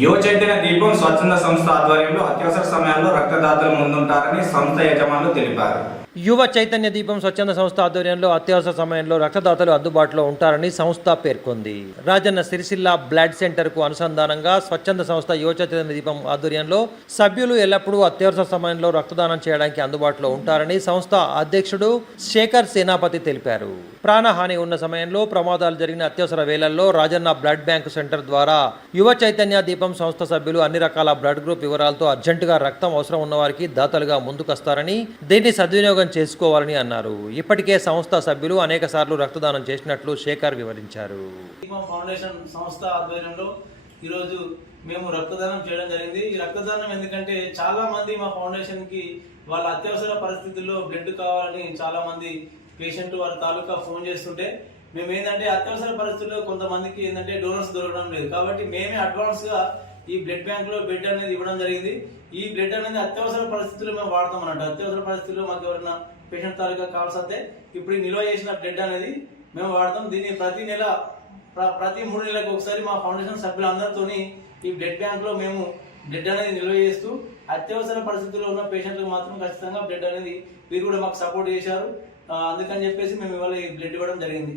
యువ చైతన్య దీపం స్వచ్ఛంద సంస్థ ఆధ్వర్యంలో అత్యవసర సమయాల్లో రక్తదాతలు ముందుంటారని సంస్థ యజమానులు తెలిపారు. యువ చైతన్య దీపం స్వచ్ఛంద సంస్థ ఆధ్వర్యంలో అత్యవసర సమయంలో రక్తదాతలు అందుబాటులో ఉంటారని సంస్థ పేర్కొంది. రాజన్న సిరిసిల్ల బ్లడ్ సెంటర్కు అనుసంధానంగా స్వచ్ఛంద సంస్థ యువ చైతన్య దీపం ఆధ్వర్యంలో సభ్యులు ఎల్లప్పుడూ అత్యవసర సమయంలో రక్తదానం చేయడానికి అందుబాటులో ఉంటారని సంస్థ అధ్యక్షుడు శేఖర్ సేనాపతి తెలిపారు. ప్రాణహాని ఉన్న సమయంలో ప్రమాదాలు జరిగిన అత్యవసర వేళల్లో రాజన్న బ్లడ్ బ్యాంకు సెంటర్ ద్వారా యువ చైతన్య దీపం సంస్థ సభ్యులు అన్ని రకాల బ్లడ్ గ్రూప్ వివరాలతో అర్జెంటుగా రక్తం అవసరం ఉన్న వారికి దాతలుగా ముందుకొస్తారని దీన్ని సద్వినియోగం చేసుకోవాలని అన్నారు. ఇప్పటికే సంస్థ సభ్యులు అనేక సార్లు రక్తదానం చేసినట్లు శేఖర్ వివరించారు. ఫౌండేషన్ సంస్థ ఆధ్వర్యంలో ఈరోజు మేము రక్తదానం చేయడం జరిగింది. ఈ రక్తదానం ఎందుకంటే చాలా మంది మా ఫౌండేషన్ కి వాళ్ళ అత్యవసర పరిస్థితుల్లో బ్లడ్ కావాలని చాలా మంది పేషెంట్ వారి తాలూకా ఫోన్ చేస్తుంటే మేము ఏంటంటే అత్యవసర పరిస్థితుల్లో కొంతమందికి ఏంటంటే డోనర్స్ దొరకడం లేదు. కాబట్టి మేమే అడ్వాన్స్ గా ఈ బ్లడ్ బ్యాంక్ లో బ్లడ్ అనేది ఇవ్వడం జరిగింది. ఈ బ్లడ్ అనేది అత్యవసర పరిస్థితుల్లో మేము వాడతాం అన్నట్టు. అత్యవసర పరిస్థితుల్లో మాకు ఎవరైనా పేషెంట్ తాలూకా కావాల్సి వస్తే ఇప్పుడు నిల్వ చేసిన బ్లడ్ అనేది మేము వాడతాం. దీన్ని ప్రతి 3 నెలలకు ఒకసారి మా ఫౌండేషన్ సభ్యులందరితో ఈ బ్లడ్ బ్యాంక్ లో మేము బ్లడ్ అనేది నిల్వ చేస్తూ అత్యవసర పరిస్థితుల్లో ఉన్న పేషెంట్లకు మాత్రం ఖచ్చితంగా బ్లడ్ అనేది వీరు కూడా మాకు సపోర్ట్ చేశారు. అందుకని చెప్పేసి మేము ఇవాళ ఈ బ్లడ్ ఇవ్వడం జరిగింది.